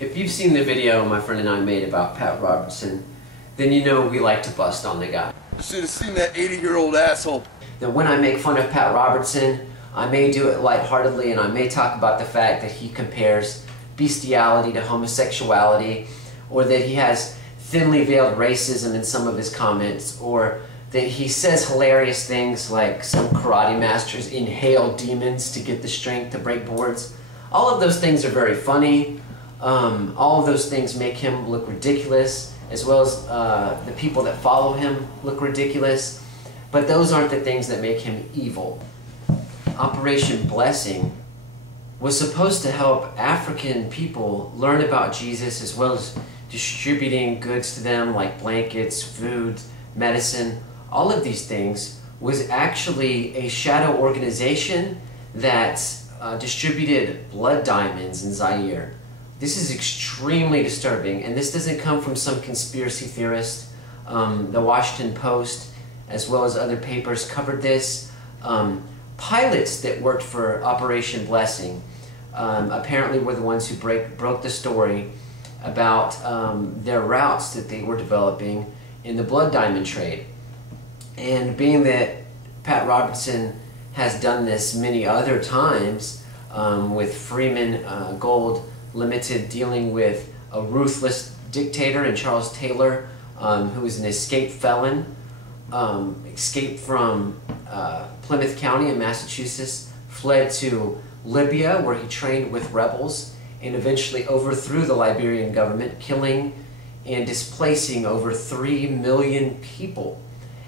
If you've seen the video my friend and I made about Pat Robertson, then you know we like to bust on the guy. You should have seen that 80-year-old asshole. That when I make fun of Pat Robertson, I may do it lightheartedly and I may talk about the fact that he compares bestiality to homosexuality, or that he has thinly veiled racism in some of his comments, or that he says hilarious things like some karate masters inhale demons to get the strength to break boards. All of those things are very funny. All of those things make him look ridiculous, as well as the people that follow him look ridiculous. But those aren't the things that make him evil. Operation Blessing was supposed to help African people learn about Jesus, as well as distributing goods to them like blankets, food, medicine. All of these things was actually a shadow organization that distributed blood diamonds in Zaire. This is extremely disturbing, and this doesn't come from some conspiracy theorist. The Washington Post, as well as other papers, covered this. Pilots that worked for Operation Blessing apparently were the ones who broke the story about their routes that they were developing in the blood diamond trade. And being that Pat Robertson has done this many other times with Freeman Gold Limited, dealing with a ruthless dictator in Charles Taylor, who is an escaped felon, escaped from Plymouth County in Massachusetts, fled to Libya where he trained with rebels, and eventually overthrew the Liberian government, killing and displacing over 3 million people.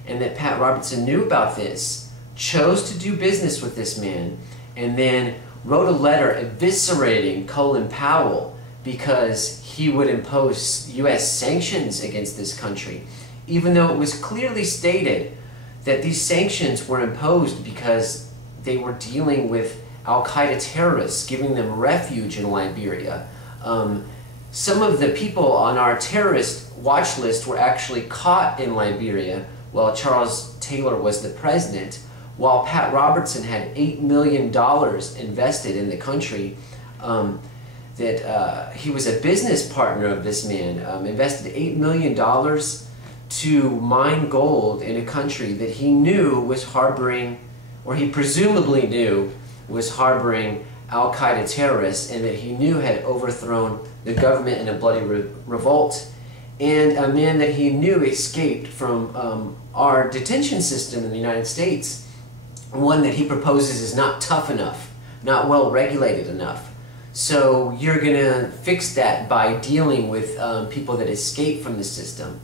And that Pat Robertson knew about this, chose to do business with this man, and then wrote a letter eviscerating Colin Powell because he would impose U.S. sanctions against this country, even though it was clearly stated that these sanctions were imposed because they were dealing with Al-Qaeda terrorists, giving them refuge in Liberia. Some of the people on our terrorist watch list were actually caught in Liberia while Charles Taylor was the president, while Pat Robertson had $8 million invested in the country. He was a business partner of this man, invested $8 million to mine gold in a country that he knew was harboring, or he presumably knew was harboring Al-Qaeda terrorists, and that he knew had overthrown the government in a bloody revolt, and a man that he knew escaped from our detention system in the United States, one that he proposes is not tough enough, not well regulated enough. So you're going to fix that by dealing with people that escape from the system.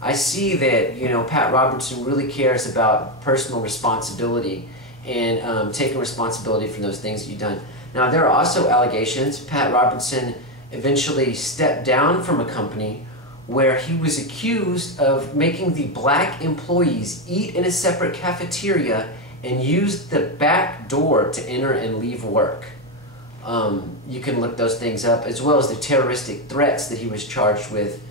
I see that, you know, Pat Robertson really cares about personal responsibility and taking responsibility for those things that you've done. Now, there are also allegations. Pat Robertson eventually stepped down from a company where he was accused of making the black employees eat in a separate cafeteria and used the back door to enter and leave work. You can look those things up, as well as the terroristic threats that he was charged with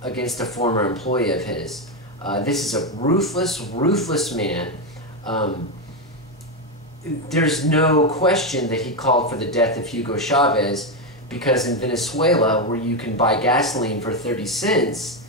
against a former employee of his. This is a ruthless, ruthless man. There's no question that he called for the death of Hugo Chavez, because in Venezuela, where you can buy gasoline for 30 cents,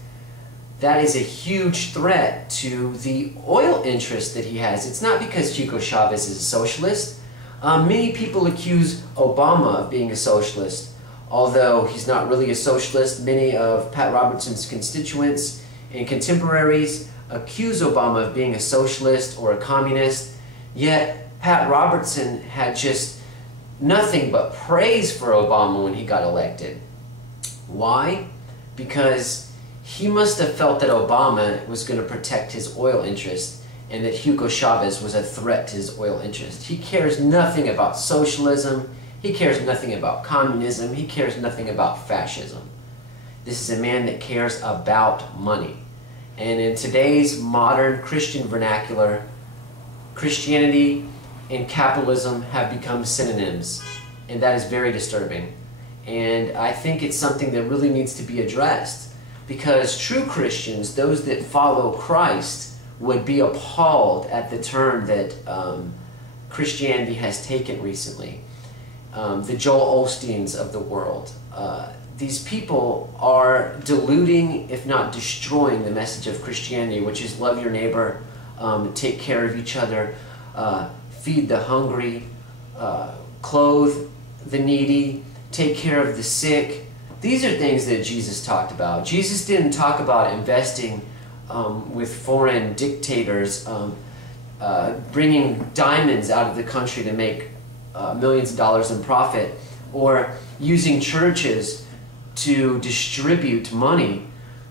that is a huge threat to the oil interest that he has. It's not because Hugo Chavez is a socialist. Many people accuse Obama of being a socialist, although he's not really a socialist. Many of Pat Robertson's constituents and contemporaries accuse Obama of being a socialist or a communist, yet Pat Robertson had just nothing but praise for Obama when he got elected. Why? Because he must have felt that Obama was going to protect his oil interest and that Hugo Chavez was a threat to his oil interest. He cares nothing about socialism. He cares nothing about communism. He cares nothing about fascism. This is a man that cares about money. And in today's modern Christian vernacular, Christianity and capitalism have become synonyms, and that is very disturbing. And I think it's something that really needs to be addressed, because true Christians, those that follow Christ, would be appalled at the turn that Christianity has taken recently. the Joel Osteens of the world. These people are diluting, if not destroying, the message of Christianity, which is love your neighbor, take care of each other, feed the hungry, clothe the needy, take care of the sick. These are things that Jesus talked about. Jesus didn't talk about investing with foreign dictators, bringing diamonds out of the country to make millions of dollars in profit, or using churches to distribute money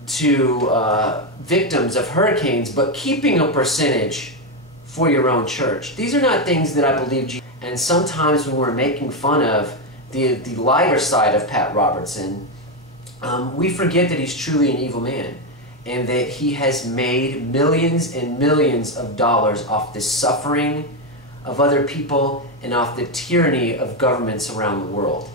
to victims of hurricanes, but keeping a percentage for your own church. These are not things that I believe Jesus. And sometimes when we're making fun of the lighter side of Pat Robertson, we forget that he's truly an evil man, and that he has made millions and millions of dollars off the suffering of other people and off the tyranny of governments around the world.